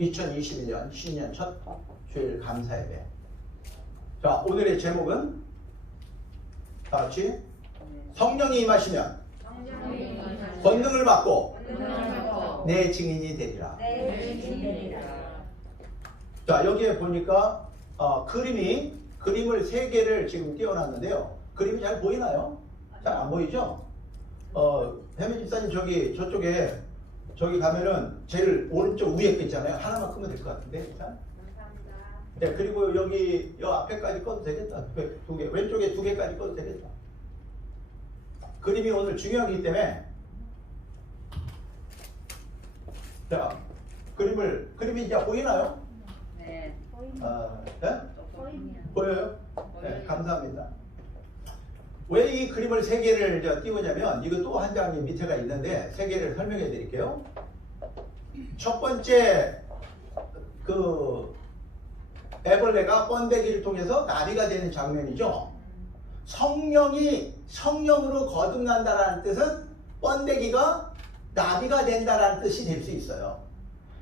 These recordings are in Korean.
2021년 신년 첫 주일 감사 예배. 자, 오늘의 제목은 다 같이 성령이 임하시면 권능을 받고 내 증인이 되리라. 자, 여기에 보니까 그림을 3개를 지금 띄워놨는데요. 그림이 잘 보이나요? 잘 안 보이죠? 혜민 집사님 저기 가면은 제일 오른쪽 위에 거 있잖아요. 하나만 끄면 될 것 같은데, 일단. 감사합니다. 네, 그리고 여기 앞에까지 꺼도 되겠다. 2개, 왼쪽에 2개까지 꺼도 되겠다. 그림이 오늘 중요하기 때문에. 자, 그림이 이제 보이나요? 네. 네? 보입니다. 보여요? 네, 감사합니다. 왜 이 그림을 3개를 띄우냐면, 이거 또 한 장이 밑에가 있는데 3개를 설명해 드릴게요. 첫 번째, 애벌레가 번데기를 통해서 나비가 되는 장면이죠. 성령으로 거듭난다라는 뜻은 번데기가 나비가 된다라는 뜻이 될 수 있어요.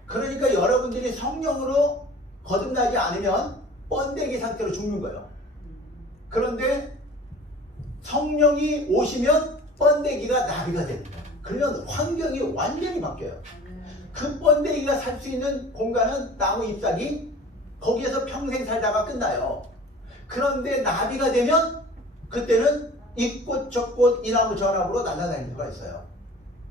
그러니까 여러분들이 성령으로 거듭나지 않으면 번데기 상태로 죽는 거예요. 그런데 성령이 오시면 번데기가 나비가 됩니다. 그러면 환경이 완전히 바뀌어요. 그 번데기가 살 수 있는 공간은 나무 잎사귀, 거기에서 평생 살다가 끝나요. 그런데 나비가 되면 그때는 이꽃 저꽃 이 나무 저 나무로 날아다닐 수가 있어요.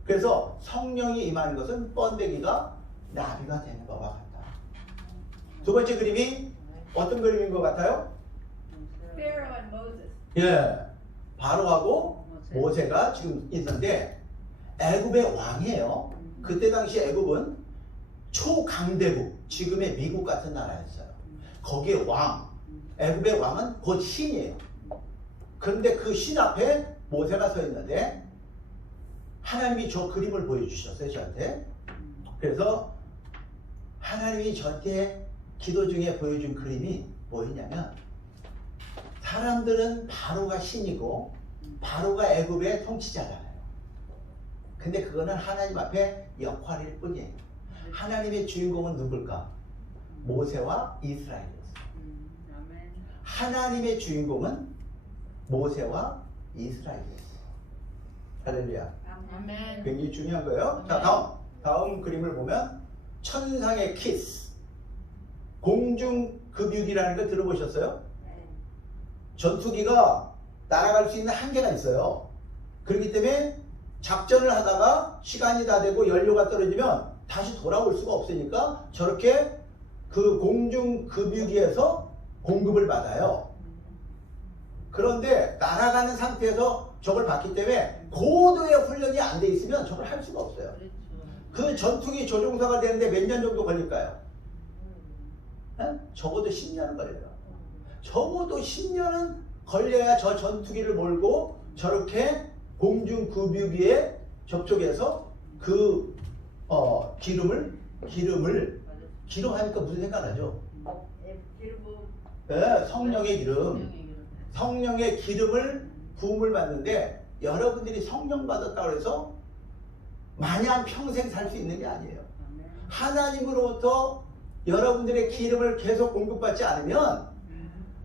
그래서 성령이 임하는 것은 번데기가 나비가 되는 것과 같다. 두 번째 그림이 어떤 그림인 것 같아요? Pharaoh and Moses. 예, 바로하고 모세가 지금 있는데 애굽의 왕이에요. 그때 당시 애굽은 초강대국, 지금의 미국 같은 나라였어요. 거기에 애굽의 왕은 곧 신이에요. 그런데 그 신 앞에 모세가 서 있는데 하나님이 저 그림을 보여주셨어요, 저한테. 그래서 하나님이 저한테 기도 중에 보여준 그림이 뭐였냐면, 사람들은 바로가 신이고 바로가 애굽의 통치자잖아요. 근데 그거는 하나님 앞에 역할일 뿐이에요. 하나님의 주인공은 누굴까? 모세와 이스라엘이었어요. 하나님의 주인공은 모세와 이스라엘이었어요. 할렐루야. 아멘. 굉장히 중요한 거예요. 자, 다음 그림을 보면 천상의 키스, 공중급유기라는 걸 들어보셨어요? 전투기가 날아갈 수 있는 한계가 있어요. 그렇기 때문에 작전을 하다가 시간이 다 되고 연료가 떨어지면 다시 돌아올 수가 없으니까 저렇게 그 공중급유기에서 공급을 받아요. 그런데 날아가는 상태에서 저걸 받기 때문에 고도의 훈련이 안 돼 있으면 저걸 할 수가 없어요. 그 전투기 조종사가 되는데 몇 년 정도 걸릴까요? 적어도 10년은 걸려요. 적어도 10년은 걸려야 저 전투기를 몰고 저렇게 공중급유기에 접촉해서 그 기름하니까 무슨 생각나죠? 네, 성령의 기름을 부음을 받는데, 여러분들이 성령 받았다고 해서 마냥 평생 살 수 있는 게 아니에요. 하나님으로부터 여러분들의 기름을 계속 공급받지 않으면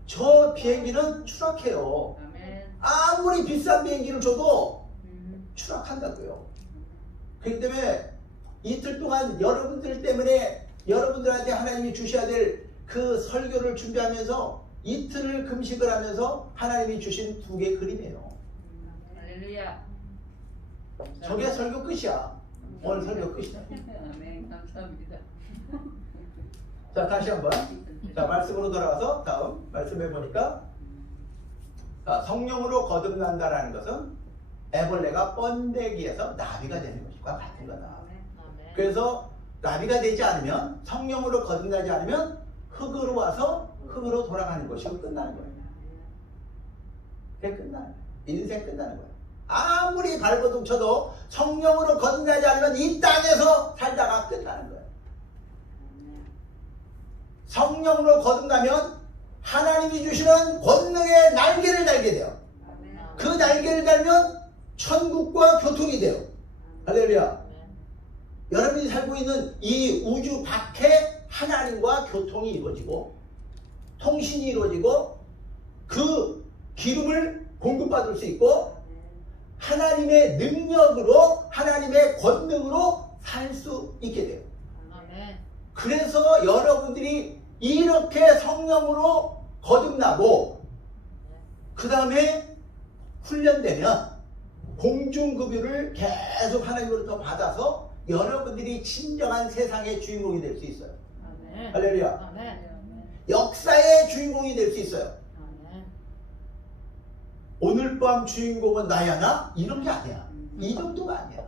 저 비행기는 추락해요. 아무리 비싼 비행기를 줘도 추락한다고요. 그렇기 때문에 이틀 동안 여러분들 때문에 여러분들한테 하나님이 주셔야 될 그 설교를 준비하면서 이틀을 금식을 하면서 하나님이 주신 2개의 그림이에요. 할렐루야. 저게 설교 끝이야. 오늘 설교 끝이야. 아멘. 감사합니다. 자, 다시 한번. 자, 말씀으로 돌아가서 다음 말씀해 보니까, 성령으로 거듭난다라는 것은 애벌레가 번데기에서 나비가 되는 것과 같은 거다. 그래서 나비가 되지 않으면, 성령으로 거듭나지 않으면 흙으로 와서 흙으로 돌아가는 것이고 끝나는 거예요. 그게 끝나는 거예요. 인생 끝나는 거예요. 아무리 발버둥 쳐도 성령으로 거듭나지 않으면 이 땅에서 살다가 끝나는 거예요. 성령으로 거듭나면 하나님이 주시는 권능의 날개를 달게 돼요. 그 날개를 달면 천국과 교통이 돼요. 할렐루야. 여러분이 살고 있는 이 우주 밖에 하나님과 교통이 이루어지고 통신이 이루어지고 그 기름을 공급받을 수 있고 하나님의 능력으로 하나님의 권능으로 살 수 있게 돼요. 아멘. 그래서 여러분들이 이렇게 성령으로 거듭나고 그 다음에 훈련되면 공중급유를 계속 하나님으로부터 받아서 여러분들이 진정한 세상의 주인공이 될 수 있어요. 아멘. 할렐루야. 아멘. 역사의 주인공이 될 수 있어요. 아멘. 오늘 밤 주인공은 나야 나? 이런 게 아니야. 이 정도가 아니야.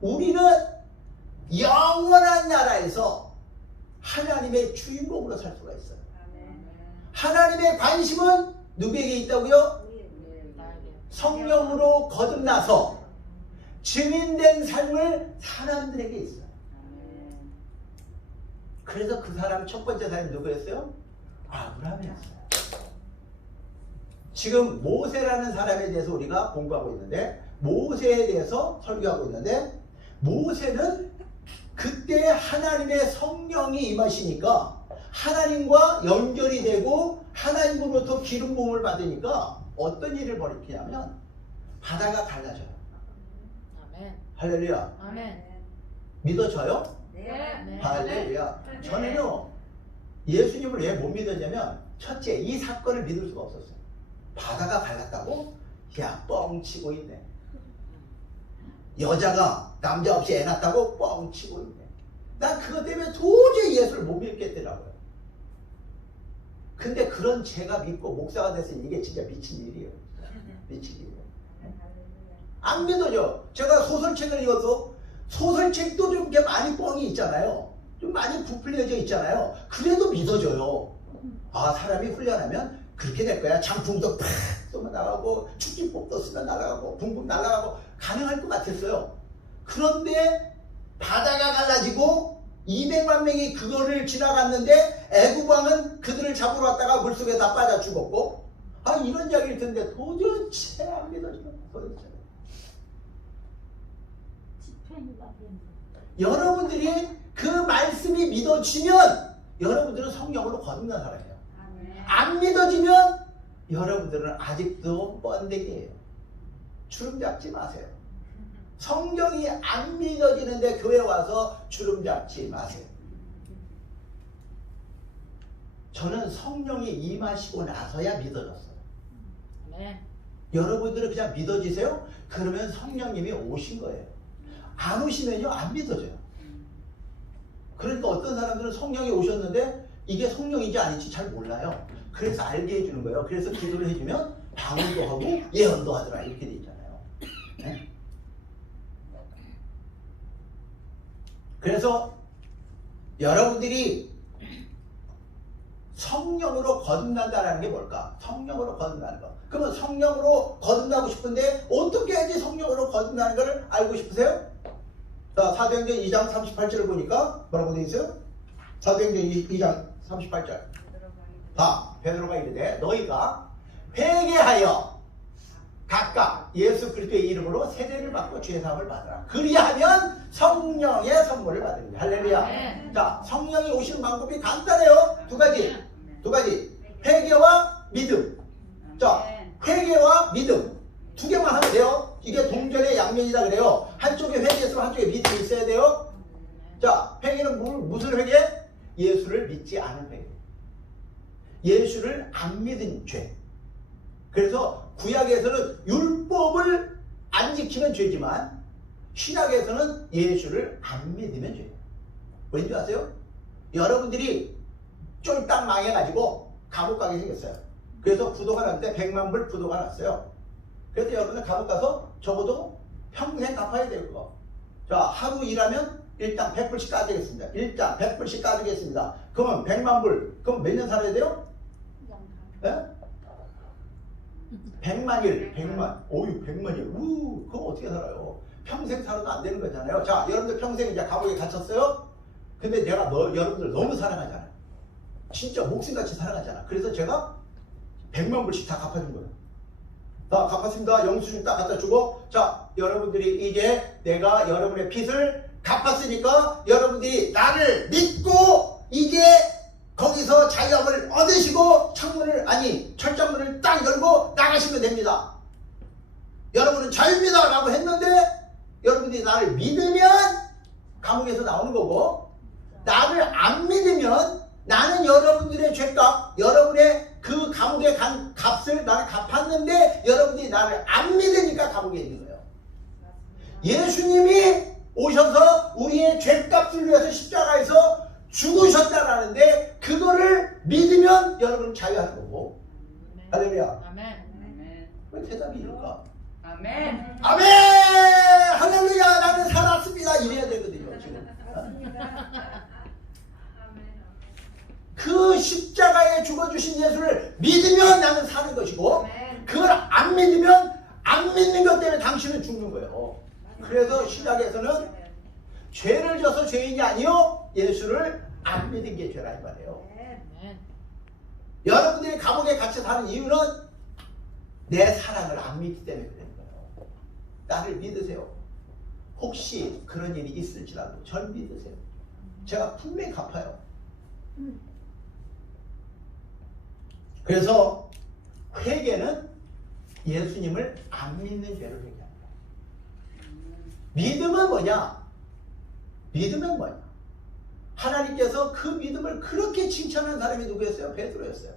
우리는 영원한 나라에서 하나님의 주인공으로 살 수가 있어요. 하나님의 관심은 누구에게 있다고요? 성령으로 거듭나서 증인된 삶을 사람들에게 있어요. 그래서 그 사람 첫 번째 사람이 누구였어요? 아브라함이었어요. 지금 모세라는 사람에 대해서 우리가 공부하고 있는데 모세에 대해서 설교하고 있는데 모세는 그때 하나님의 성령이 임하시니까 하나님과 연결이 되고 하나님으로부터 기름 부음을 받으니까 어떤 일을 벌이냐면 바다가 갈라져요. 아멘. 할렐루야. 아멘. 믿어져요? 네. 할렐루야. 저는요 예수님을 왜 못 믿었냐면 첫째 이 사건을 믿을 수가 없었어요. 바다가 갈랐다고? 야 뻥치고 있네. 여자가 남자 없이 애 낳았다고 뻥치고 있네. 난 그것 때문에 도저히 예수를 못 믿겠더라고요. 근데 그런 제가 믿고 목사가 됐으니 이게 진짜 미친 일이에요. 미친 일이에요. 안 믿어져. 제가 소설책을 읽어서 소설책도 좀 이렇게 많이 뻥이 있잖아요. 좀 많이 부풀려져 있잖아요. 그래도 믿어져요. 아 사람이 훈련하면 그렇게 될 거야. 장풍도 팍 쏘면 나가고 축지폭도 쓰면 날아가고 붕붕 날아가고 가능할 것 같았어요. 그런데 바다가 갈라지고 200만 명이 그거를 지나갔는데 애굽 왕은 그들을 잡으러 왔다가 물속에 다 빠져 죽었고 아 이런 이야기를 듣는데 도대체 안 믿어져요. 도대체. 여러분들이 그 말씀이 믿어지면 여러분들은 성령으로 거듭난 사람이에요. 안 믿어지면 여러분들은 아직도 번데기예요. 주름 잡지 마세요. 성령이 안 믿어지는데 교회 와서 주름 잡지 마세요. 저는 성령이 임하시고 나서야 믿어졌어요. 네. 여러분들은 그냥 믿어지세요? 그러면 성령님이 오신 거예요. 안 오시면요 안 믿어져요. 그러니까 어떤 사람들은 성령이 오셨는데 이게 성령인지 아닌지 잘 몰라요. 그래서 알게 해주는 거예요. 그래서 기도를 해주면 방언도 하고 예언도 하더라 이렇게 돼 있잖아요. 네? 그래서 여러분들이 성령으로 거듭난다는 게 뭘까? 성령으로 거듭나는 거. 그러면 성령으로 거듭나고 싶은데 어떻게 해야지 성령으로 거듭나는 걸 알고 싶으세요? 자, 사도행전 2장 38절을 보니까 뭐라고 되어 있어요? 사도행전 2장 38절. 베드로가 이르되 너희가 회개하여 각각 예수 그리스도의 이름으로 세례를 받고 죄 사함을 받으라. 그리하면 성령의 선물을 받으리라. 할렐루야. 네. 자, 성령이 오시는 방법이 간단해요. 두 가지. 회개와 믿음. 자, 회개와 믿음. 두 개만 하면 돼요. 이게 동전의 양면이라 그래요. 한쪽에 회개했으면 한쪽에 믿음이 있어야 돼요. 자, 회개는 무슨 회개? 예수를 믿지 않은 회개. 예수를 안 믿은 죄. 그래서 구약에서는 율법을 안 지키면 죄지만 신약에서는 예수를 안 믿으면 죄예요. 왠지 아세요? 여러분들이 쫄딱 망해가지고 감옥 가게 생겼어요. 그래서 부도가 났는데 100만 불 부도가 났어요. 그래서 여러분들 감옥 가서 적어도 평생 갚아야 될 거. 자, 하루 일하면 일당 100불씩 까지겠습니다. 일당 100불씩 까지겠습니다. 그러면 100만 불. 그럼 몇 년 살아야 돼요? 예? 100만 일, 100만. 오유, 100만이요. 그거 어떻게 살아요? 평생 살아도 안 되는 거잖아요. 자, 여러분들 평생 이제 감옥에 갇혔어요? 근데 내가 여러분들 너무 사랑하잖아요. 진짜 목숨같이 사랑하잖아. 그래서 제가 100만 불씩 다 갚아준 거예요. 다 갚았습니다. 영수증 딱 갖다 주고, 자, 여러분들이 이제 내가 여러분의 빚을 갚았으니까 여러분들이 나를 믿고 거고, 나를 안 믿으면 나는 여러분들의 죄값, 여러분의 그 감옥에 간 값을 나는 갚았는데 여러분들이 나를 안 믿으니까 감옥에 있는 거예요. 예수님이 오셔서 우리의 죄값을 위해서 십자가에서 죽으셨다라는데 그거를 믿으면 여러분 자유하는 거고. 할렐루야. 아멘. 왜 대답이 이럴까? 아멘. 아멘! 할렐루야! 나는 살았습니다. 이래야 되거든요, 지금. 그 십자가에 죽어주신 예수를 믿으면 나는 사는 것이고, 그걸 안 믿으면 안 믿는 것 때문에 당신은 죽는 거예요. 그래서 시작에서는 죄를 져서 죄인이 아니요, 예수를 안 믿은 게 죄라 이 말이에요. 아멘. 여러분들이 감옥에 갇혀 사는 이유는 내 사랑을 안 믿기 때문에 그런 거예요. 나를 믿으세요. 혹시 그런 일이 있을지라도 절 믿으세요. 제가 분명히 갚아요. 그래서 회개는 예수님을 안 믿는 죄를 회개합니다. 믿음은 뭐냐? 믿음은 뭐냐? 하나님께서 그 믿음을 그렇게 칭찬한 사람이 누구였어요? 베드로였어요.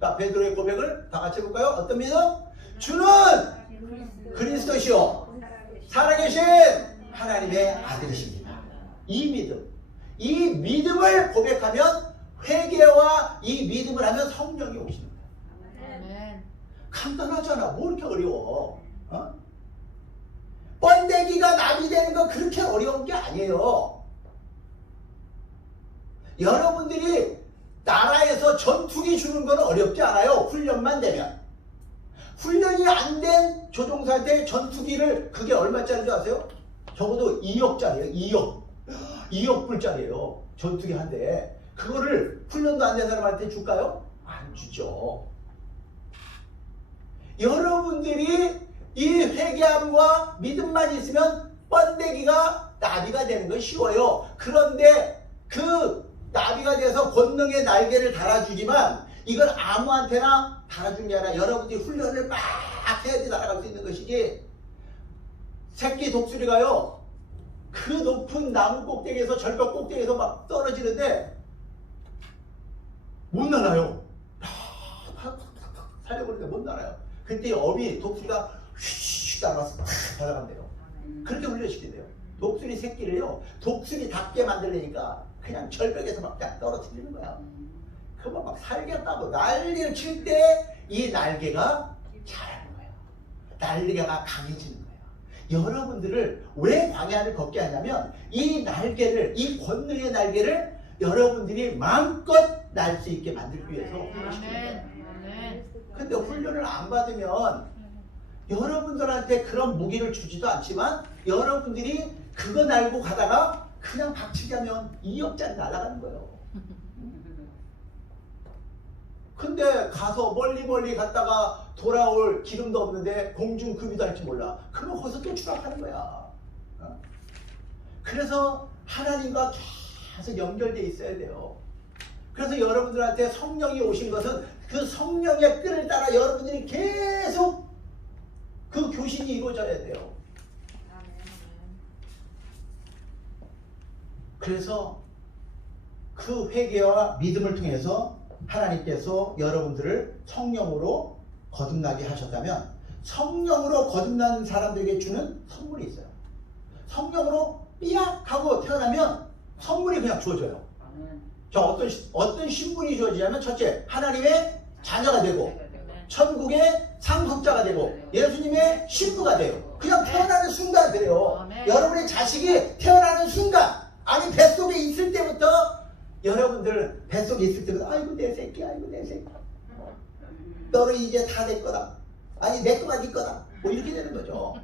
자, 베드로의 고백을 다 같이 해볼까요? 어떤 믿음? 주는 그리스도시요 살아계신 하나님의 아들이십니다. 이 믿음, 이 믿음을 고백하면, 회개와 이 믿음을 하면 성령이 오시는 거예요. 아멘. 간단하잖아. 뭐 이렇게 어려워? 어? 번데기가 나비 되는 거 그렇게 어려운 게 아니에요. 여러분들이 나라에서 전투기 주는 건 어렵지 않아요. 훈련만 되면. 훈련이 안 된 조종사한테 전투기를, 그게 얼마짜리인 줄 아세요? 적어도 2억짜리예요. 2억 불짜리예요. 전투기 한 대. 그거를 훈련도 안 된 사람한테 줄까요? 안 주죠. 여러분들이 이 회개함과 믿음만 있으면 번데기가 나비가 되는 건 쉬워요. 그런데 그 나비가 돼서 권능의 날개를 달아주지만 이걸 아무한테나 달아준 게 아니라 여러분들이 훈련을 막 해야지 날아갈 수 있는 것이지. 새끼 독수리가요, 그 높은 나무 꼭대기에서, 절벽 꼭대기에서 막 떨어지는데 못 날아요. 살려보니까 못 날아요. 그때 어미 독수리가 휙 날아가서 팍 날아간대요. 그렇게 훈련시킨대요. 독수리 새끼를요, 독수리답게 만들려니까 그냥 절벽에서 막 떨어뜨리는 거야. 그거 막 살겠다고 난리를 칠 때 이 날개가 자라는 거야. 날개가 강해지는 거야. 여러분들을 왜 광야를 걷게 하냐면 이 날개를, 이 권능의 날개를 여러분들이 마음껏 날 수 있게 만들기 위해서 훈련시키는 거예요. 아멘. 근데 훈련을 안 받으면 여러분들한테 그런 무기를 주지도 않지만 여러분들이 그거 날고 가다가 그냥 박치기 하면 2억짜리 날아가는 거예요. 근데 가서 멀리 갔다가 돌아올 기름도 없는데 공중급유도 할지 몰라. 그러면 거기서 또 추락하는 거야. 어? 그래서 하나님과 계속 연결되어 있어야 돼요. 그래서 여러분들한테 성령이 오신 것은 그 성령의 끈을 따라 여러분들이 계속 그 교신이 이루어져야 돼요. 그래서 그 회개와 믿음을 통해서 하나님께서 여러분들을 성령으로 거듭나게 하셨다면, 성령으로 거듭난 사람들에게 주는 선물이 있어요. 성령으로 삐약 하고 태어나면 선물이 그냥 주어져요. 자, 어떤 신분이 주어지냐면, 첫째, 하나님의 자녀가 되고, 천국의 상속자가 되고, 예수님의 신부가 돼요. 그냥 태어나는 순간 그래요. 여러분의 자식이 태어나는 순간, 아니 뱃속에 있을 때부터, 여러분들 뱃속에 있을 때부터 아이고 내 새끼, 아이고 내 새끼, 너는 이제 다 내 거다, 아니 내 거가 네 거다, 뭐 이렇게 되는 거죠.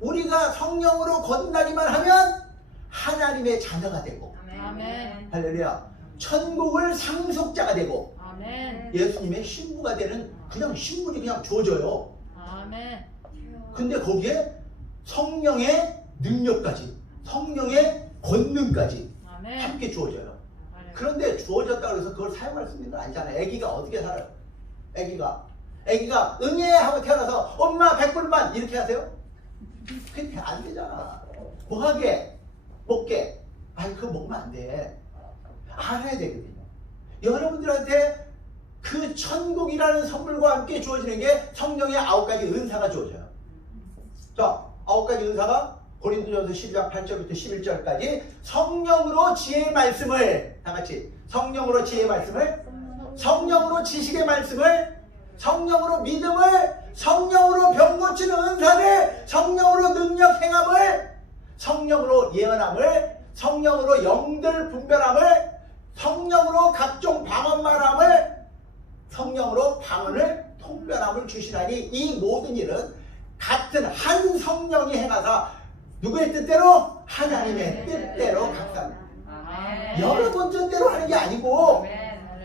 우리가 성령으로 거듭나기만 하면 하나님의 자녀가 되고, 아멘. 할렐루야, 천국을 상속자가 되고, 아멘. 예수님의 신부가 되는, 그냥 신분이 그냥 주어져요. 아멘. 근데 거기에 성령의 능력까지, 성령의 권능까지 아멘. 함께 주어져요. 그런데 주어졌다고 해서 그걸 사용할 수 있는 건 아니잖아요. 애기가 어떻게 살아요? 애기가 응애 하고 태어나서 엄마 100불만 이렇게 하세요? 그게 안 되잖아. 뭐하게? 먹게. 아니 그거 먹으면 안 돼. 알아야 되거든요. 여러분들한테 그 천국이라는 선물과 함께 주어지는 게 성령의 9가지 은사가 주어져요. 자, 9가지 은사가 고린도전서 12장 8절부터 11절까지 성령으로 지혜의 말씀을, 다 같이 성령으로 지혜의 말씀을, 성령으로 지식의 말씀을, 성령으로 믿음을, 성령으로 병 고치는 은사를, 성령으로 능력 행함을, 성령으로 예언함을, 성령으로 영들 분별함을, 성령으로 각종 방언 말함을, 성령으로 방언을 통변함을 주시나니 이 모든 일은 같은 한 성령이 행하사 누구의 뜻대로? 하나님의 뜻대로 각사합니다. 여러분 뜻대로 하는 게 아니고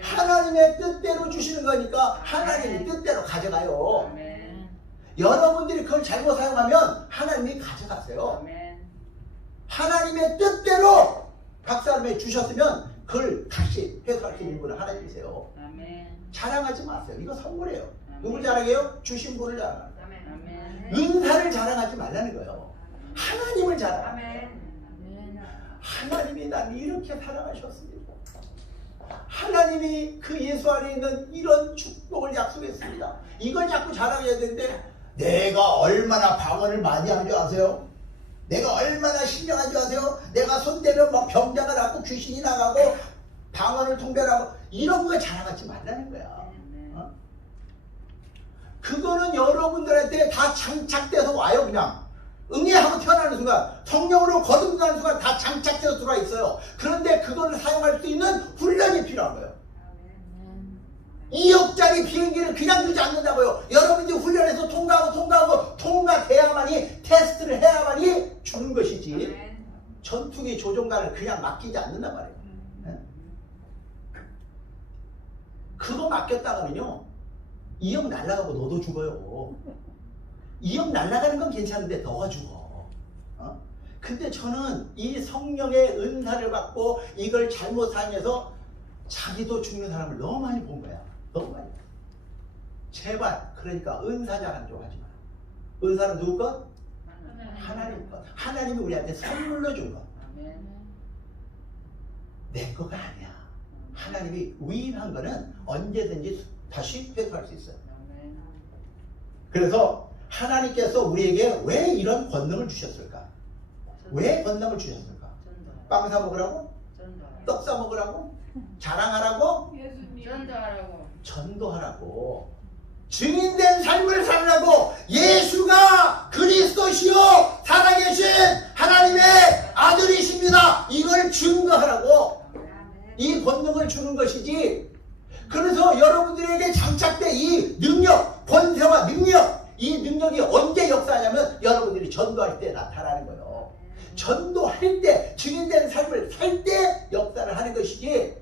하나님의 뜻대로 주시는 거니까 하나님의 뜻대로 가져가요. 여러분들이 그걸 잘못 사용하면 하나님이 가져가세요. 하나님의 뜻대로 각사함에 주셨으면 그걸 다시 회수할 수 있는 분은 하나님이세요. 자랑하지 마세요. 이거 선물이에요. 누굴 자랑해요? 주신 분을 자랑합니다. 은사를 자랑하지 말라는 거예요. 하나님을 자랑합니다. 하나님이 날 이렇게 사랑하셨습니다. 하나님이 그 예수 안에 있는 이런 축복을 약속했습니다. 이걸 자꾸 자랑해야 되는데 내가 얼마나 방언을 많이 한 줄 아세요? 내가 얼마나 신령한 줄 아세요? 내가 손대면 막 병자가 나고 귀신이 나가고 방언을 통변하고 이런 거 자랑하지 말라는 거야. 어? 그거는 여러분들한테 다 장착돼서 와요. 그냥 응애하고 태어나는 순간, 성령으로 거듭나는 순간 다 장착돼서 들어와 있어요. 그런데 그거를 사용할 수 있는 훈련이 필요한 거예요. 2억짜리 비행기를 그냥 주지 않는다고요. 여러분들이 훈련해서 통과돼야만이, 테스트를 해야만이 주는 것이지 전투기 조종관을 그냥 맡기지 않는단 말이에요. 그거 맡겼다가는요 2억 날아가고 너도 죽어요. 2억 날아가는 건 괜찮은데 너가 죽어. 근데 저는 이 성령의 은사를 받고 이걸 잘못 사용해서 자기도 죽는 사람을 너무 많이 본 거야. 너무 많이. 제발 그러니까 은사 자랑 좀 하지 마라. 은사는 누구 것? 하나님 것. 하나님이 우리한테 선물로 준 것. 내 거가 아니야. 하나님이 위임한 거는 언제든지 다시 회수할 수 있어요. 그래서 하나님께서 우리에게 왜 이런 권능을 주셨을까? 왜 권능을 주셨을까? 빵 사 먹으라고? 떡 사 먹으라고? 자랑하라고? 전도하라고. 증인된 삶을 살라고. 예수가 그리스도시요 살아계신 하나님의 아들이십니다. 이걸 증거하라고. 이 권능을 주는 것이지. 그래서 여러분들에게 장착된 이 능력, 권세와 능력, 이 능력이 언제 역사하냐면 여러분들이 전도할 때 나타나는 거예요. 전도할 때, 증인된 삶을 살 때 역사를 하는 것이지,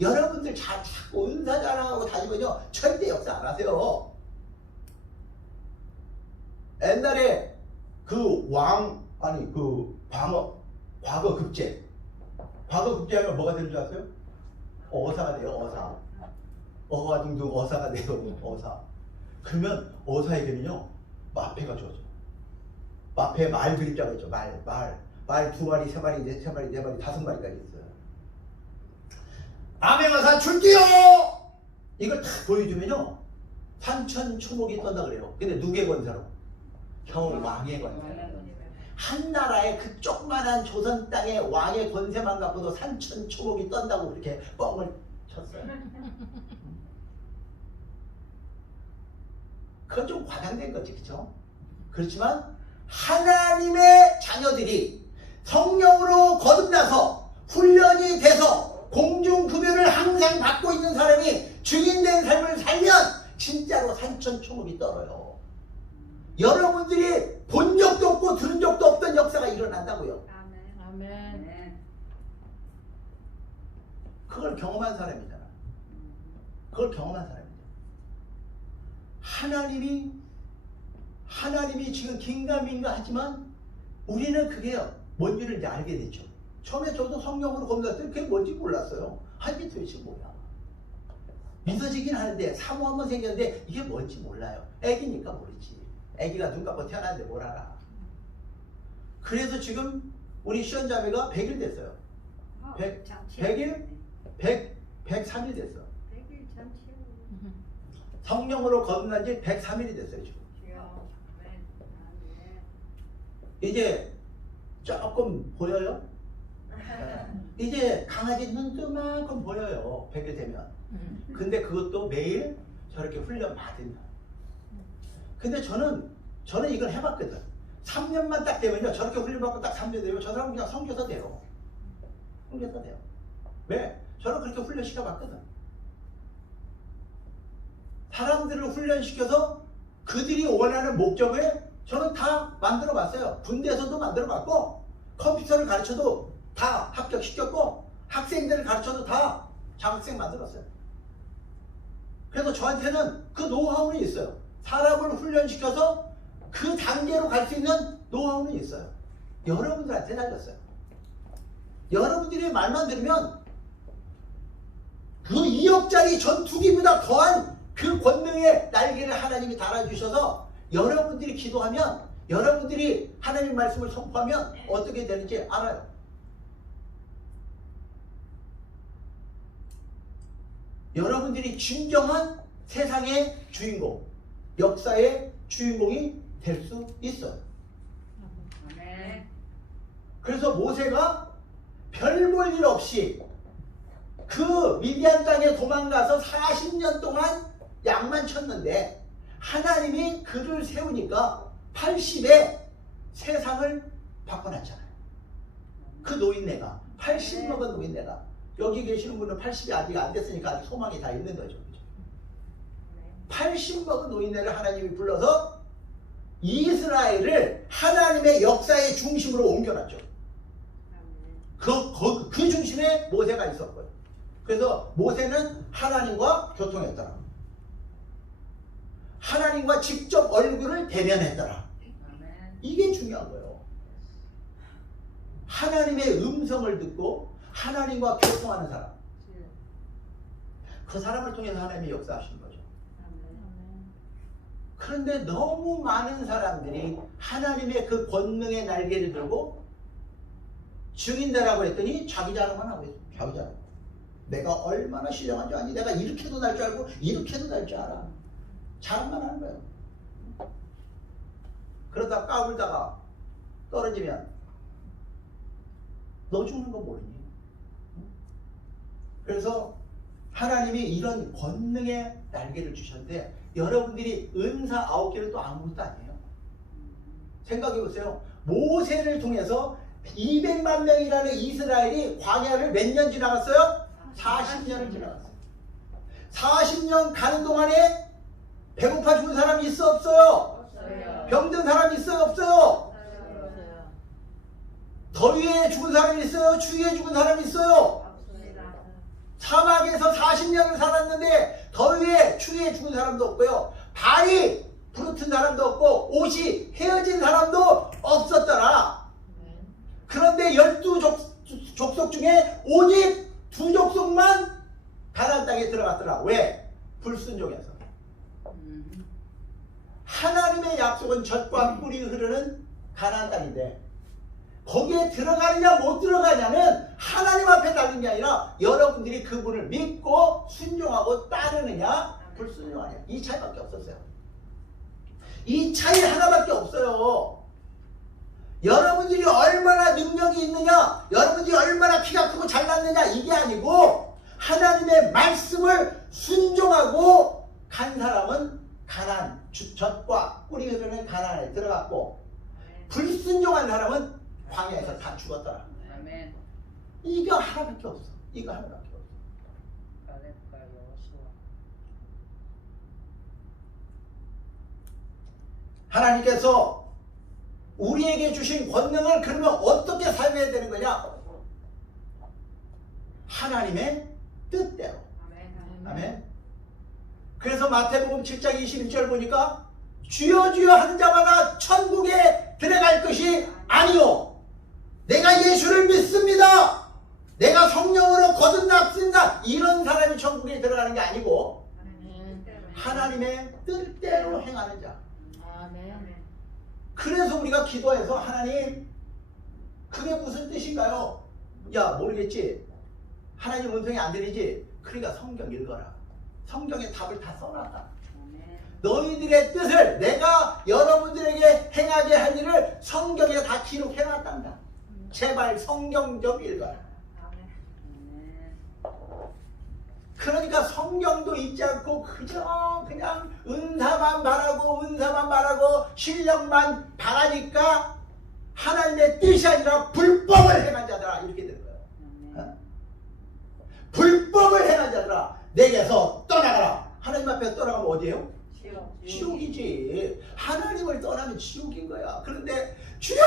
여러분들 자꾸 은사 자랑하고 다니면요 절대 역사 안 하세요. 옛날에 그 과거 급제 하면 뭐가 되는 줄 아세요? 어사가 돼요. 어사. 어가둥둥 어사가 돼요. 어사. 그러면 어사에게는요 마패가 주어져요. 마패에 말 그림자가 있죠. 말 2마리, 3마리, 4마리, 4마리, 5마리까지 있어요. 암행어사 출두요! 이걸 다 보여주면요 산천초목이 떤다 그래요. 근데 누구의 권세로? 형 왕의 권세로. 한 나라의 그 조그만한 조선 땅의 왕의 권세만 갖고도 산천초목이 떤다고 그렇게 뻥을 쳤어요. 그건 좀 과장된 거지, 그렇죠? 그렇지만 하나님의 자녀들이 성령으로 거듭나서 훈련이 돼서 공중급여를 항상 받고 있는 사람이 증인된 삶을 살면 진짜로 산천초목이 떨어요. 여러분들이 본 적도 없고 들은 적도 없던 역사가 일어난다고요. 아멘. 그걸 경험한 사람이잖아. 그걸 경험한 사람이죠. 하나님이 지금 긴가민가 하지만 우리는 그게 뭔지를 이제 알게 됐죠. 처음에 저도 성령으로 거듭났을 때 그게 뭔지 몰랐어요. 이게 도대체 뭐야. 믿어지긴 하는데 사모 한번 생겼는데 이게 뭔지 몰라요. 애기니까 모르지. 애기가 눈 감고 태어났는데 뭘 알아. 그래서 지금 우리 시원자매가 100일 됐어요. 100, 잔치. 100일? 103일 됐어. 100일 잔치. 성령으로 거듭난 지 103일이 됐어요 지금. 주여. 아멘. 아멘. 이제 조금 보여요? 이제 강아지 눈두만큼 보여요 100일 되면. 근데 그것도 매일 저렇게 훈련 받은다. 근데 저는 이걸 해봤거든. 3년만 딱 되면요 저렇게 훈련받고 딱 3년 되면 저 사람 그냥 성교사 돼요. 성교사 돼요. 왜? 저는 그렇게 훈련시켜봤거든. 사람들을 훈련시켜서 그들이 원하는 목적을 저는 다 만들어봤어요. 군대에서도 만들어봤고 컴퓨터를 가르쳐도 다 합격시켰고 학생들을 가르쳐도 다 장학생 만들었어요. 그래서 저한테는 그 노하우는 있어요. 사람을 훈련시켜서 그 단계로 갈 수 있는 노하우는 있어요. 여러분들한테 달렸어요. 여러분들이 말만 들으면 그 2억짜리 전투기보다 더한 그 권능의 날개를 하나님이 달아주셔서 여러분들이 기도하면 여러분들이 하나님 말씀을 선포하면 어떻게 되는지 알아요. 여러분들이 진정한 세상의 주인공, 역사의 주인공이 될 수 있어요. 아멘. 그래서 모세가 별 볼 일 없이 그 미디안 땅에 도망가서 40년 동안 양만 쳤는데 하나님이 그를 세우니까 80에 세상을 바꿔놨잖아요. 그 노인네가 80 먹은 노인네가 여기 계시는 분은 80이 아직 안 됐으니까 아직 소망이 다 있는 거죠. 80 먹은 노인네를 하나님이 불러서 이스라엘을 하나님의 역사의 중심으로 옮겨놨죠. 그 중심에 모세가 있었고요. 그래서 모세는 하나님과 교통했더라. 하나님과 직접 얼굴을 대면했더라. 이게 중요한 거예요. 하나님의 음성을 듣고 하나님과 교통하는 사람. 그 사람을 통해서 하나님이 역사하시는 거죠. 그런데 너무 많은 사람들이 하나님의 그 권능의 날개를 들고 증인되라고 했더니 자기 자랑만 하고 있어요. 자기 자랑. 내가 얼마나 신령한 줄 아니? 내가 이렇게도 날 줄 알고 이렇게도 날 줄 알아. 자랑만 하는 거예요. 그러다 까불다가 떨어지면 너 죽는 거 모르니? 그래서 하나님이 이런 권능의 날개를 주셨는데 여러분들이 은사 9개는 또 아무것도 아니에요. 생각해 보세요. 모세를 통해서 200만 명이라는 이스라엘이 광야를 몇 년 지나갔어요? 40년을 지나갔어요. 40년 가는 동안에 배고파 죽은 사람이 있어 없어요? 없어요. 병든 사람이 있어요 없어요? 더위에 죽은 사람이 있어요? 추위에 죽은 사람이 있어요? 없습니다. 사막에서 40년을 살았는데 더위에 추위에 죽은 사람도 없고요. 발이 부르튼 사람도 없고 옷이 헤어진 사람도 없었더라. 그런데 12족속 중에 오직 2족속만 가나안 땅에 들어갔더라. 왜? 불순종해서. 하나님의 약속은 젖과 꿀이 흐르는 가나안 땅인데 거기에 들어가느냐 못 들어가냐는 하나님 앞에 달린 게 아니라 여러분들이 그분을 믿고 순종하고 따르느냐 불순종하냐 이 차이밖에 없었어요. 이 차이 하나밖에 없어요. 여러분들이 얼마나 능력이 있느냐, 여러분들이 얼마나 키가 크고 잘났느냐 이게 아니고 하나님의 말씀을 순종하고 간 사람은 가나안, 젖과 꿀이 흐르는 가나안에 들어갔고 불순종한 사람은 광야에서 다 죽었더라. 아멘. 이거 하나밖에 없어. 이거 하나밖에 없어. 하나님께서 우리에게 주신 권능을 그러면 어떻게 사용해야 되는 거냐? 하나님의 뜻대로. 아멘. 그래서 마태복음 7장 21절 보니까 주여 주여 하는 자마다 천국에 들어갈 것이 아니요 내가 예수를 믿습니다, 내가 성령으로 거듭났습니다, 이런 사람이 천국에 들어가는 게 아니고 하나님의 뜻대로 행하는 자. 그래서 우리가 기도해서 하나님 그게 무슨 뜻인가요? 야 모르겠지? 하나님 음성이 안 들리지? 그러니까 성경 읽어라. 성경에 답을 다 써놨다. 너희들의 뜻을 내가 여러분들에게 행하게 할 일을 성경에 다 기록해놨단다. 제발 성경 좀 읽어라. 그러니까 성경도 읽지 않고 그저 그냥 은사만 말하고 실력만 바라니까 하나님의 뜻이 아니라 불법을 행한 자들아 이렇게 되는 거예요. 어? 불법을 행한 자들아 내게서 떠나가라. 하나님 앞에서 떠나가면 어디예요? 지옥이지. 하나님을 떠나면 지옥인 거야. 그런데 주여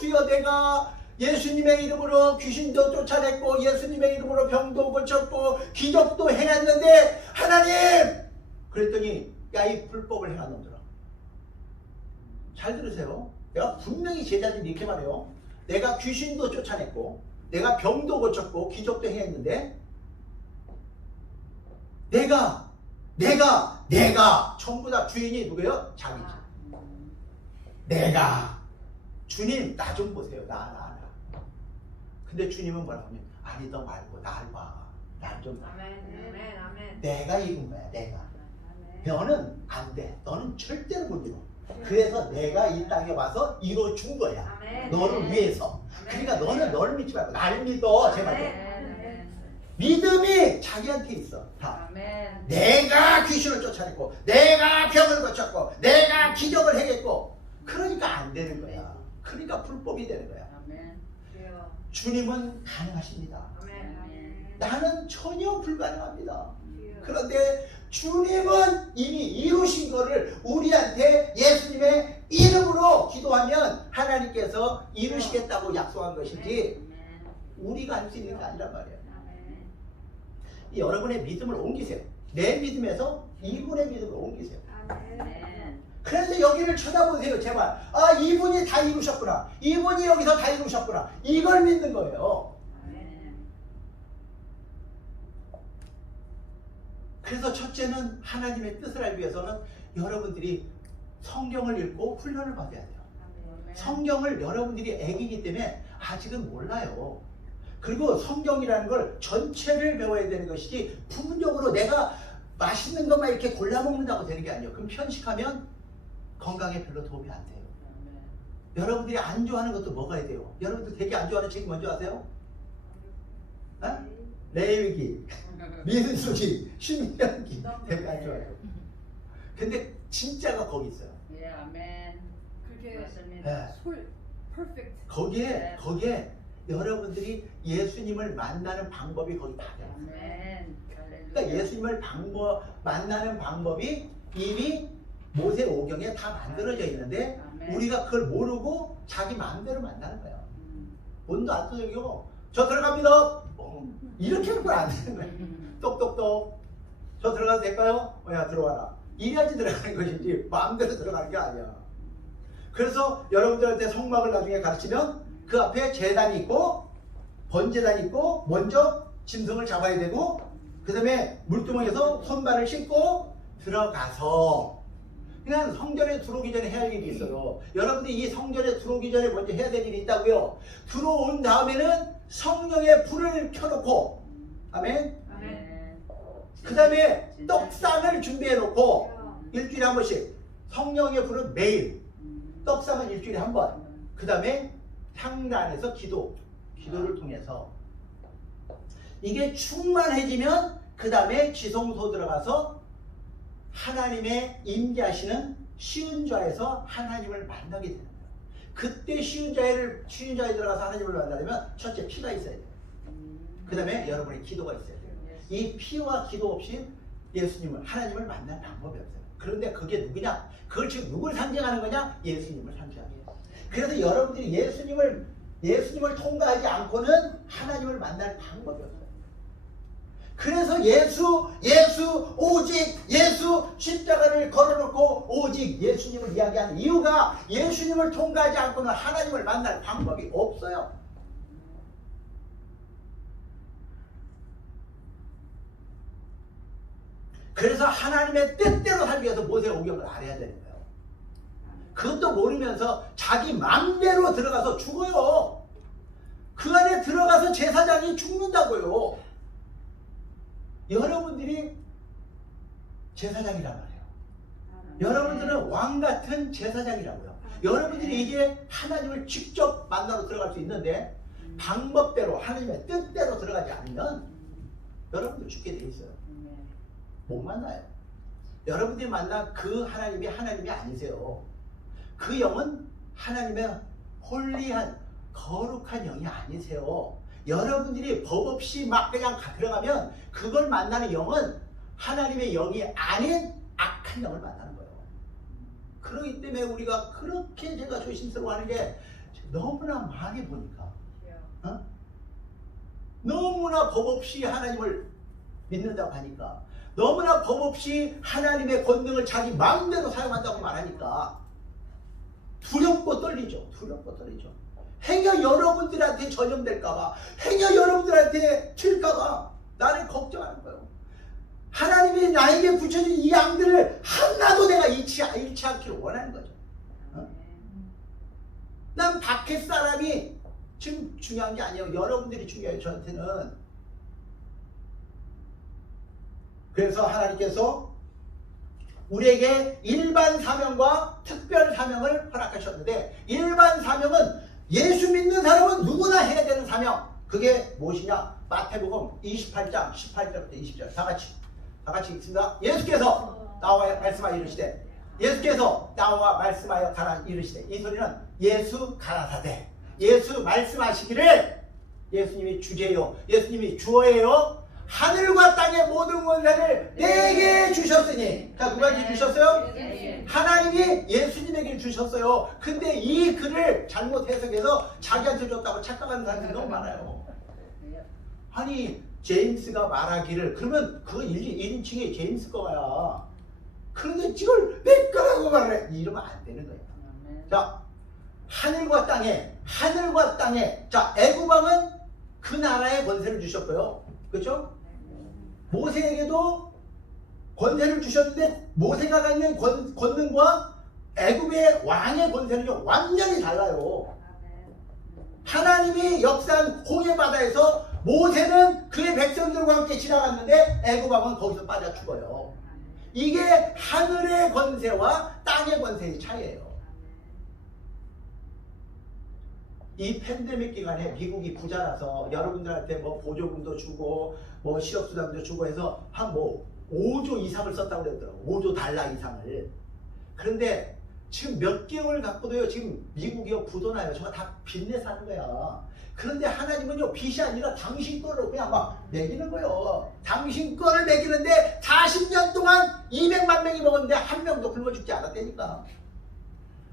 주여 내가 예수님의 이름으로 귀신도 쫓아냈고 예수님의 이름으로 병도 고쳤고 기적도 행했는데 하나님 그랬더니 야 이 불법을 행한 놈들아 잘 들으세요. 내가 분명히 제자들이 이렇게 말해요. 내가 귀신도 쫓아냈고 내가 병도 고쳤고 기적도 행했는데 내가 전부 다 주인이 누구예요? 자기지. 내가 주님 나 좀 보세요. 나. 근데 주님은 뭐라고 하면 아니 너 말고 날 봐. 날 좀 봐. 내가 이룬 거야. 내가. 너는 안 돼. 너는 절대로 못 이뤄. 그래서 내가 이 땅에 와서 이뤄준 거야. 너를 위해서. 그러니까 너는 너를 믿지 말고 날 믿어. 제발. 믿음이 자기한테 있어. 다. 내가 귀신을 쫓아냈고 내가 병을 고쳤고 내가 기적을 행했고 그러니까 안 되는 거야. 그러니까 불법이 되는 거야. 주님은 가능하십니다. 나는 전혀 불가능합니다. 그런데 주님은 이미 이루신 거를 우리한테 예수님의 이름으로 기도하면 하나님께서 이루시겠다고 약속한 것이지 우리가 할 수 있는 게 아니란 말이에요. 여러분의 믿음을 옮기세요. 내 믿음에서 이분의 믿음으로 옮기세요. 그래서 여기를 쳐다보세요. 제발. 아 이분이 다 이루셨구나. 이분이 여기서 다 이루셨구나. 이걸 믿는 거예요. 그래서 첫째는 하나님의 뜻을 알기 위해서는 여러분들이 성경을 읽고 훈련을 받아야 돼요. 성경을 여러분들이 애기이기 때문에 아직은 몰라요. 그리고 성경이라는 걸 전체를 배워야 되는 것이지 부분적으로 내가 맛있는 것만 이렇게 골라 먹는다고 되는 게 아니에요. 그럼 편식하면 건강에 별로 도움이 안 돼요. 여러분들이 안 좋아하는 것도 먹어야 돼요. 여러분들 되게 안 좋아하는 책 뭔지 아세요? 어? 레위기, 민수기, 신명기 되게 안 좋아해요. 근데 진짜가 거기 있어요. 그게 네. 퍼펙트. 거기에 여러분들이 예수님을 만나는 방법이 거기 다 돼요. 그러니까 예수님을 만나는 방법이 이미 모세오경에 다 만들어져 있는데 우리가 그걸 모르고 자기 마음대로 만나는 거예요. 뭔도 안 떠적이고 저 들어갑니다. 이렇게 하는 건 안 되는 거예요. 똑똑똑 저 들어가도 될까요? 야 들어와라. 이래야지 들어가는 것이지 마음대로 들어가는 게 아니야. 그래서 여러분들한테 성막을 나중에 가르치면 그 앞에 제단이 있고 번제단이 있고 먼저 짐승을 잡아야 되고 그 다음에 물두멍에서 손발을 씻고 들어가서 그냥 성전에 들어오기 전에 해야 할 일이 있어요. 여러분들이 이 성전에 들어오기 전에 먼저 해야 될 일이 있다고요. 들어온 다음에는 성령의 불을 켜놓고 아멘. 그 다음에 떡상을 준비해 놓고 일주일에 한 번씩 성령의 불은 매일 떡상은 일주일에 한 번. 그 다음에 향단에서 기도를 통해서 이게 충만해지면 그 다음에 지성소 들어가서 하나님의 임재하시는 시은좌에서 하나님을 만나게 되는 거예요. 그때 시은좌에 들어가서 하나님을 만나려면 첫째 피가 있어야 돼요. 그 다음에 여러분의 기도가 있어야 돼요. 이 피와 기도 없이 하나님을 만날 방법이 없어요. 그런데 그게 누구냐? 그걸 지금 누굴 상징하는 거냐? 예수님을 상징하는 거예요. 그래서 여러분들이 예수님을 통과하지 않고는 하나님을 만날 방법이 없어요. 그래서 오직 예수 십자가를 걸어놓고 오직 예수님을 이야기하는 이유가 예수님을 통과하지 않고는 하나님을 만날 방법이 없어요. 그래서 하나님의 뜻대로 살기 위해서 모세오경을 알아야 되는 거예요. 그것도 모르면서 자기 맘대로 들어가서 죽어요. 그 안에 안에 들어가서 제사장이 죽는다고요. 여러분들이 제사장이란 말이에요. 여러분들은 왕 같은 제사장이라고요. 여러분들이 이게 하나님을 직접 만나러 들어갈 수 있는데 방법대로 하나님의 뜻대로 들어가지 않으면 여러분들 죽게 돼 있어요. 못 만나요. 여러분들이 만난 그 하나님이 아니세요. 그 영은 하나님의 홀리한 거룩한 영이 아니세요. 여러분들이 법 없이 막 그냥 들어가면 그걸 만나는 영은 하나님의 영이 아닌 악한 영을 만나는 거예요. 그렇기 때문에 우리가 그렇게 제가 조심스러워하는 게 너무나 많이 보니까 너무나 법 없이 하나님을 믿는다고 하니까 너무나 법 없이 하나님의 권능을 자기 마음대로 사용한다고 말하니까 두렵고 떨리죠. 두렵고 떨리죠. 행여 여러분들한테 전염될까봐, 행여 여러분들한테 튈까봐 나를 걱정하는 거예요. 하나님이 나에게 붙여준 이 양들을 하나도 내가 잃지 않기를 원하는 거죠. 난 밖에 사람이 지금 중요한 게 아니에요. 여러분들이 중요해요. 저한테는. 그래서 하나님께서 우리에게 일반 사명과 특별 사명을 허락하셨는데, 일반 사명은 예수 믿는 사람은 누구나 해야 되는 사명. 그게 무엇이냐? 마태복음 28장 18절부터 20절 다 같이 읽습니다. 예수께서 나와 말씀하여 이르시되, 예수께서 나와 말씀하여 가라 이르시되, 이 소리는 예수 가라사대, 예수 말씀하시기를, 예수님이 주제요, 예수님이 주어예요. 하늘과 땅의 모든 권세를 내게 주셨으니. 자, 누구한테 주셨어요? 하나님이 예수님에게 주셨어요. 근데 이 글을 잘못 해석해서 자기한테 줬다고 착각하는 사람들이 너무 많아요. 아니, 제임스가 말하기를, 그러면 그건 1인칭의 제임스 거야. 그런데 이걸 내 거라고 말해. 이러면 안 되는 거예요. 자, 하늘과 땅에, 자, 애굽왕은 그 나라에 권세를 주셨고요. 그렇죠? 모세에게도 권세를 주셨는데, 모세가 갖는 권능과 애굽의 왕의 권세는 완전히 달라요. 하나님이 역사한 홍해 바다에서 모세는 그의 백성들과 함께 지나갔는데 애굽 왕은 거기서 빠져 죽어요. 이게 하늘의 권세와 땅의 권세의 차이예요. 이 팬데믹 기간에 미국이 부자라서 여러분들한테 뭐 보조금도 주고 뭐 실업수당도 주고 해서 한 뭐 5조 이상을 썼다고 그러더라고요. 5조 달러 이상을. 그런데 지금 몇 개월 갖고도요, 지금 미국이요 부도나요. 저거 다 빚내 사는 거야. 그런데 하나님은요, 빚이 아니라 당신 거를 그냥 막 매기는 거예요. 당신 거를 매기는데 40년 동안 200만 명이 먹었는데 한 명도 굶어 죽지 않았다니까.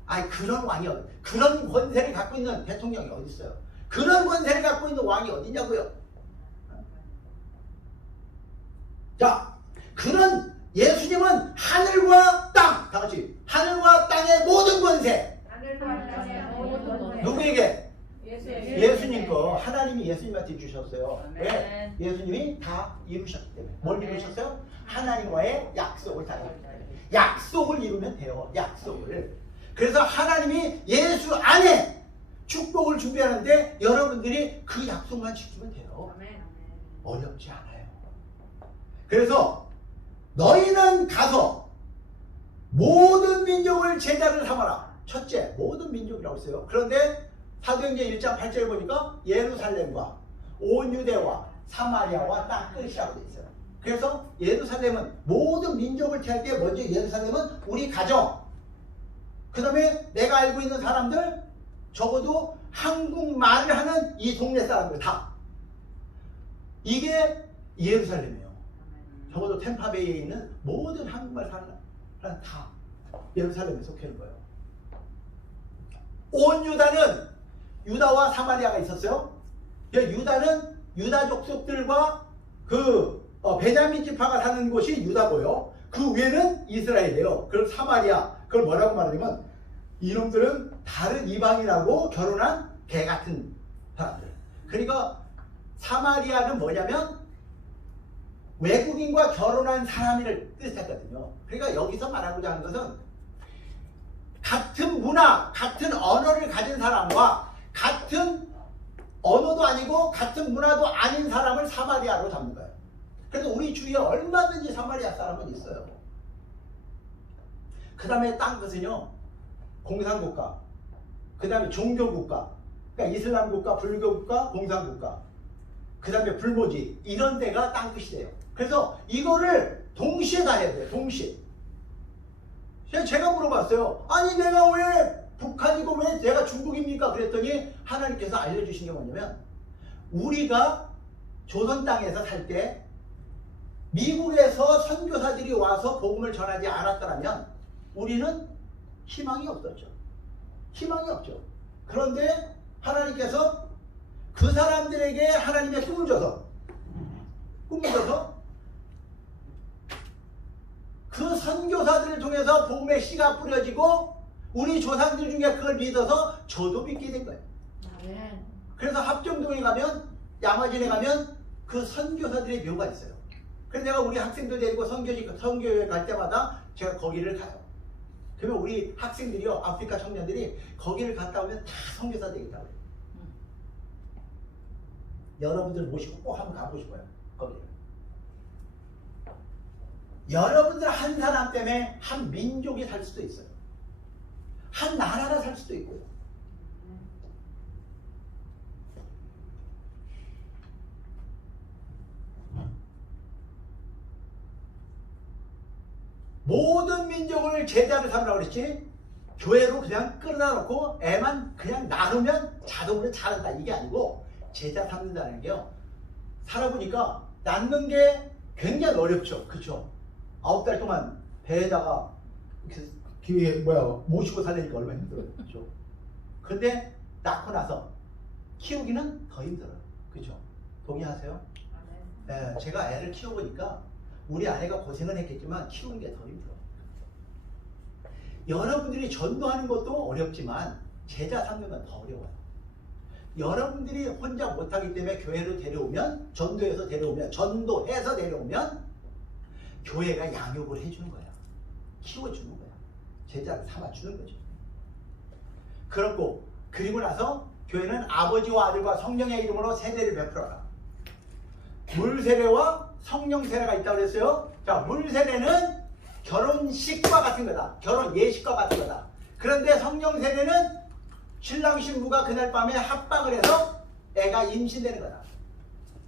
아니, 그런 왕이, 그런 권세를 갖고 있는 대통령이 어디 있어요? 그런 권세를 갖고 있는 왕이 어디냐고요? 자, 그런 예수님은 하늘과 땅, 다 같이 하늘과 땅의 모든 권세. 누구에게? 예수님 거. 하나님이 예수님한테 주셨어요. 왜? 예수님이 다 이루셨기 때문에. 뭘 이루셨어요? 하나님과의 약속을 다 이루셨기 때문에. 약속을 이루면 돼요. 약속을. 그래서 하나님이 예수 안에 축복을 준비하는데 여러분들이 그 약속만 지키면 돼요. 어렵지 않아요. 그래서 너희는 가서 모든 민족을 제자를 삼아라. 첫째, 모든 민족이라고 했어요. 그런데 사도행전 1장 8절 보니까 예루살렘과 온 유대와 사마리아와 땅 끝이라고 되어 있어요. 그래서 예루살렘은 모든 민족을 택할 때 먼저 예루살렘은 우리 가정, 그 다음에 내가 알고 있는 사람들, 적어도 한국말을 하는 이 동네 사람들 다. 이게 예루살렘이에요. 적어도 템파베이에 있는 모든 한국말 사는 사람 다 예루살렘에 속해 있는 거예요. 온 유다는 유다와 사마리아가 있었어요. 유다는 유다 족속들과 그 베냐민 지파가 사는 곳이 유다고요. 그 위에는 이스라엘이에요. 그럼 사마리아, 그걸 뭐라고 말하냐면 이놈들은 다른 이방인하고 결혼한 개 같은 사람들. 그러니까 사마리아는 뭐냐면 외국인과 결혼한 사람을 뜻했거든요. 그러니까 여기서 말하고자 하는 것은 같은 문화, 같은 언어를 가진 사람과 같은 언어도 아니고 같은 문화도 아닌 사람을 사마리아로 잡는 거예요. 그래서 우리 주위에 얼마든지 사마리아 사람은 있어요. 그 다음에 딴 것은요, 공산국가, 그 다음에 종교국가, 그러니까 이슬람국가, 불교국가, 공산국가, 그 다음에 불모지, 이런 데가 땅끝이 돼요. 그래서 이거를 동시에 다 해야 돼요. 동시에. 제가 물어봤어요. 아니 내가 왜 북한이고 왜 내가 중국입니까? 그랬더니 하나님께서 알려주신 게 뭐냐면, 우리가 조선 땅에서 살 때 미국에서 선교사들이 와서 복음을 전하지 않았더라면 우리는 희망이 없었죠. 희망이 없죠. 그런데 하나님께서 그 사람들에게 하나님의 꿈을 줘서 그 선교사들을 통해서 복음의 씨가 뿌려지고 우리 조상들 중에 그걸 믿어서 저도 믿게 된 거예요. 아멘. 그래서 합정동에 가면, 야마진에 가면 그 선교사들의 묘가 있어요. 그래서 내가 우리 학생들 데리고 선교회 갈 때마다 제가 거기를 가요. 그러면 우리 학생들이요, 아프리카 청년들이 거기를 갔다 오면 다 선교사 되겠다고 해요. 여러분들 모시고 꼭 한번 가보고 싶어요. 거기를. 여러분들 한 사람 때문에 한 민족이 살 수도 있어요. 한 나라가 살 수도 있고요. 모든 민족을 제자로 삼으라고 그랬지, 교회로 그냥 끌어다 놓고 애만 그냥 나누면 자동으로 자란다, 이게 아니고 제자 삼는다는 게요, 살아보니까 낳는 게 굉장히 어렵죠. 그쵸? 9달 동안 배에다가 모시고 살려니까 얼마나 힘들어요. 그쵸? 근데 낳고 나서 키우기는 더 힘들어요. 그쵸? 동의하세요? 네, 제가 애를 키워보니까 우리 아내가 고생은 했겠지만 키우는 게 더 힘들어요. 여러분들이 전도하는 것도 어렵지만 제자 삼는 건 더 어려워요. 여러분들이 혼자 못하기 때문에 교회로 데려오면, 전도해서 데려오면 교회가 양육을 해주는 거야. 키워주는 거야. 제자를 삼아주는 거죠. 그리고 나서 교회는 아버지와 아들과 성령의 이름으로 세례를 베풀어라. 물세례와 성령 세례가 있다고 그랬어요. 자, 물세례는 결혼식과 같은 거다. 결혼 예식과 같은 거다. 그런데 성령 세례는 신랑 신부가 그날 밤에 합방을 해서 애가 임신되는 거다.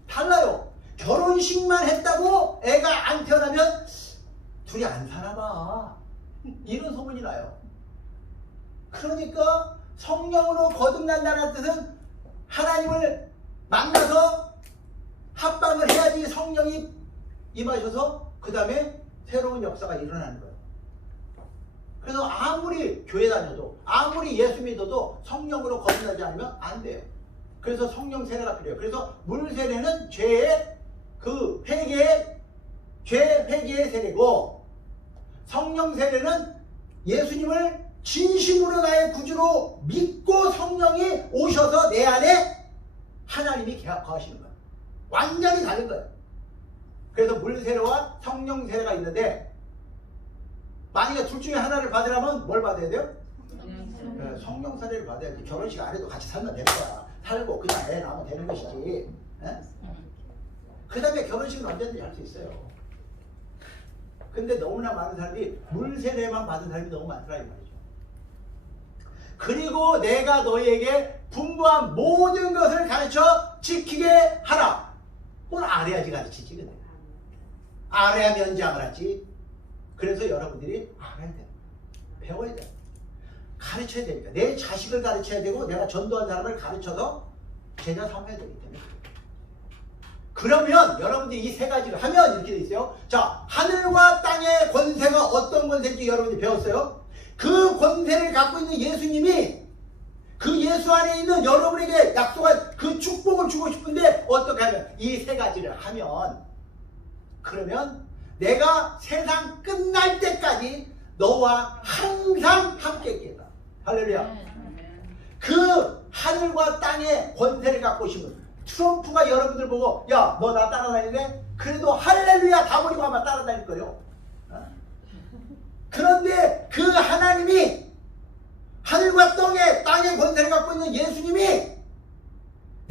달라요. 결혼식만 했다고 애가 안 태어나면 둘이 안 사나 봐, 이런 소문이 나요. 그러니까 성령으로 거듭난다는 뜻은 하나님을 만나서 합방을 해야지 성령이 임하셔서 그 다음에 새로운 역사가 일어나는 거예요. 그래서 아무리 교회 다녀도, 아무리 예수 믿어도 성령으로 거듭나지 않으면 안 돼요. 그래서 성령 세례가 필요해요. 그래서 물 세례는 죄의 회개의 세례고, 성령 세례는 예수님을 진심으로 나의 구주로 믿고 성령이 오셔서 내 안에 하나님이 거하시는 거예요. 완전히 다른 거예요. 그래서 물 세례와 성령 세례가 있는데, 만약에 둘 중에 하나를 받으려면 뭘 받아야 돼요? 네, 성령 세례를 받아야지. 결혼식 안 해도 같이 살면 되는 거야. 살고 그냥 애 낳으면 되는 것이지. 네? 그 다음에 결혼식은 언제든지 할 수 있어요. 근데 너무나 많은 사람이 물 세례만 받은 사람이 너무 많더라, 이 말이죠. 그리고 내가 너희에게 분부한 모든 것을 가르쳐 지키게 하라. 그건 알아야지 가르치지. 근데 알아야 면장을 하지. 그래서 여러분들이 알아야 돼. 배워야 돼. 가르쳐야 되니까. 내 자식을 가르쳐야 되고, 내가 전도한 사람을 가르쳐서 제자 삼아야 되기 때문에. 그러면 여러분들이 이 세 가지를 하면 이렇게 돼 있어요. 자, 하늘과 땅의 권세가 어떤 권세인지 여러분들이 배웠어요. 그 권세를 갖고 있는 예수님이 그 예수 안에 있는 여러분에게 약속한 그 축복을 주고 싶은데, 어떻게 하면 이 세 가지를 하면, 그러면 내가 세상 끝날 때까지 너와 항상 함께 있겠다. 할렐루야. 그 하늘과 땅의 권세를 갖고 오신 분, 트럼프가 여러분들 보고 야, 너 나 따라다니네? 그래도 할렐루야 다 버리고 아마 따라다닐 거예요. 그런데 그 하나님이, 하늘과 땅의 권세를 갖고 있는 예수님이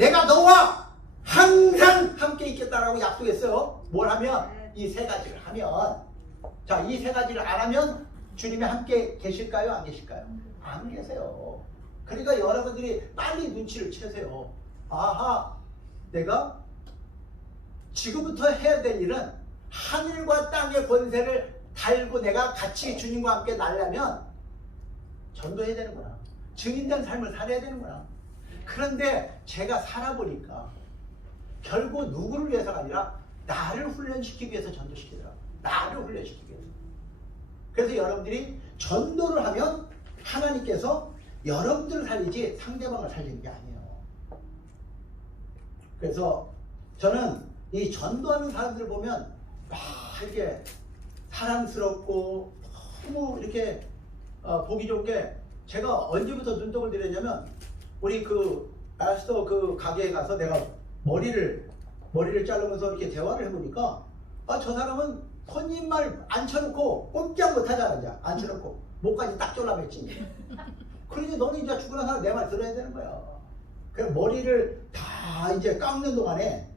내가 너와 항상 함께 있겠다라고 약속했어요. 뭘 하면? 이 세 가지를 하면. 자, 이 세 가지를 안 하면 주님이 함께 계실까요? 안 계실까요? 안 계세요. 그러니까 여러분들이 빨리 눈치를 채세요. 아하, 내가 지금부터 해야 될 일은 하늘과 땅의 권세를 달고 내가 같이 주님과 함께 날려면 전도해야 되는구나. 증인된 삶을 살아야 되는구나. 그런데 제가 살아보니까 결국 누구를 위해서가 아니라 나를 훈련시키기 위해서 전도시키더라고요. 나를 훈련시키기 위해서. 그래서 여러분들이 전도를 하면 하나님께서 여러분들을 살리지 상대방을 살리는 게 아니에요. 그래서 저는 이 전도하는 사람들을 보면 이렇게 사랑스럽고 너무 이렇게 보기 좋은 게, 제가 언제부터 눈독을 들였냐면 우리 그 에스더 그 가게에 가서 내가 머리를 자르면서 이렇게 대화를 해보니까 저 사람은 손님 말 앉혀놓고 꼼짝 못하잖아. 이제 앉혀놓고 목까지 딱 졸라맸지. 그러니 너는 이제 죽으나 살아 내 말 들어야 되는 거야. 그래서 머리를 다 이제 깎는 동안에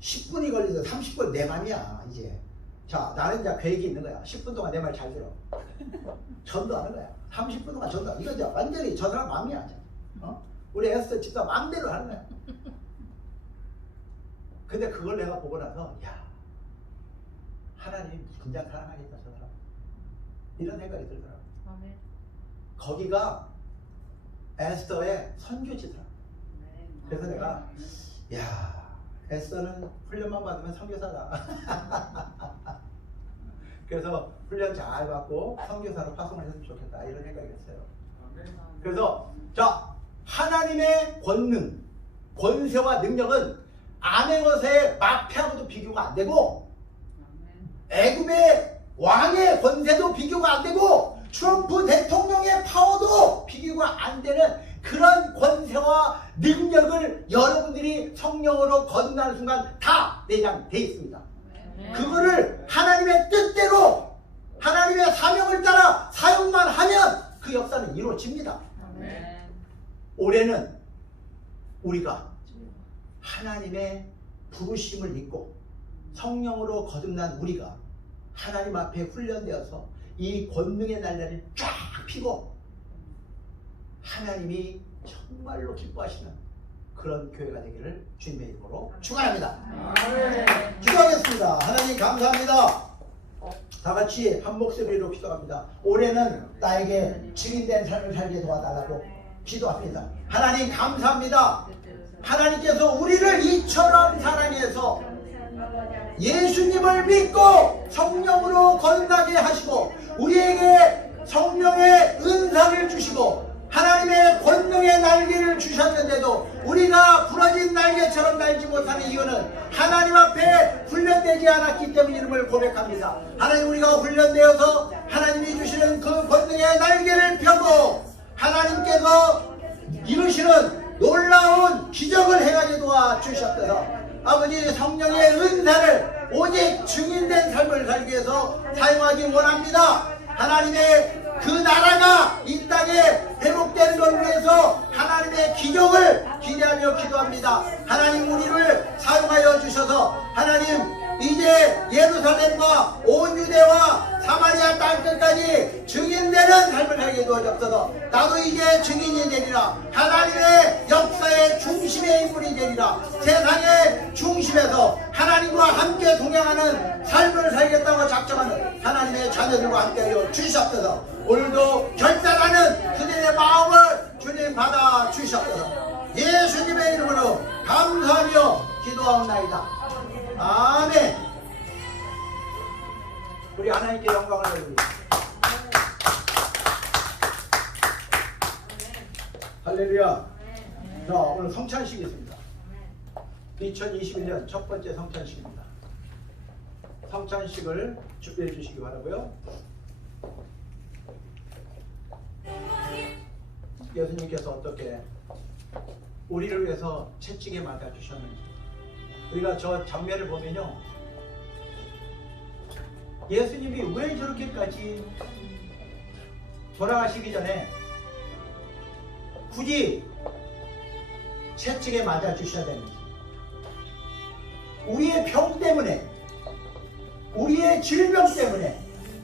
10분이 걸려서 30분 내 맘이야 이제. 자, 나는 이제 계획이 있는 거야. 10분 동안 내 말 잘 들어. 전도하는 거야. 30분 동안 전도. 이거 이제 완전히 저 사람 맘이야. 우리 에스더 집사 맘대로 하는 거야. 근데 그걸 내가 보고 나서 야, 하나님이 진짜 사랑하겠다 저 사람. 이런 생각이 들더라고. 아멘. 거기가 에스더의 선교지더라. 그래서 내가 야, 에스더는 훈련만 받으면 선교사다. 그래서 훈련 잘 받고 선교사로 파송을 했으면 좋겠다 이런 생각이 했어요. 그래서 자, 하나님의 권능, 권세와 능력은 암의 것에 마패하고도 비교가 안 되고, 애굽의 왕의 권세도 비교가 안 되고, 트럼프 대통령의 파워도 비교가 안 되는 그런 권세와 능력을 여러분들이 성령으로 거듭나는 순간 다 내장돼 있습니다. 그거를 하나님의 뜻대로 하나님의 사명을 따라 사용만 하면 그 역사는 이루어집니다. 올해는 우리가 하나님의 부르심을 믿고 성령으로 거듭난 우리가 하나님 앞에 훈련되어서 이 권능의 날개를 쫙 펴고 하나님이 정말로 기뻐하시는 그런 교회가 되기를 주님의 이름으로 축원합니다. 기도하겠습니다. 하나님 감사합니다. 다 같이 한 목소리로 기도합니다. 올해는 나에게 증인된 삶을 살게 도와달라고 기도합니다. 하나님 감사합니다. 하나님께서 우리를 이처럼 사랑해서 예수님을 믿고 성령으로 거듭나게 하시고 우리에게 성령의 은사를 주시고 하나님의 권능의 날개를 주셨는데도 우리가 부러진 날개처럼 날지 못하는 이유는 하나님 앞에 훈련되지 않았기 때문임을 고백합니다. 하나님, 우리가 훈련되어서 하나님이 주시는 그 권능의 날개를 펴고 하나님께서 이루시는 놀라운 기적을 행하게 도와주셨어서 아버지 성령의 은사를 오직 증인된 삶을 살기 위해서 사용하기 원합니다. 하나님의 그 나라가 이 땅에 회복되는 걸 위해서 하나님의 기적을 기대하며 기도합니다. 하나님, 우리를 사용하여 주셔서 하나님 이제 예루살렘과 온 유대와 사마리아 땅끝까지 증인되는 삶을 살게 도와주옵소서. 나도 이제 증인이 되리라. 하나님의 역사의 중심의 인물이 되리라. 세상의 중심에서 하나님과 함께 동행하는 삶을 살겠다고 작정하는 하나님의 자녀들과 함께하여 주시옵소서. 오늘도 결단하는 그들의 마음을 주님 받아 주시옵소서. 예수님의 이름으로 감사하며 기도하옵나이다. 아멘. 우리 하나님께 영광을 돌립니다. 할렐루야. 자, 오늘 성찬식이 있습니다. 2021년 첫 번째 성찬식입니다. 성찬식을 준비해 주시기 바라고요. 예수님께서 어떻게 우리를 위해서 채찍에 맞아 주셨는지, 우리가 저 장면을 보면요, 예수님이 왜 저렇게까지 돌아가시기 전에 굳이 채찍에 맞아 주셔야 됩니다. 우리의 병 때문에, 우리의 질병 때문에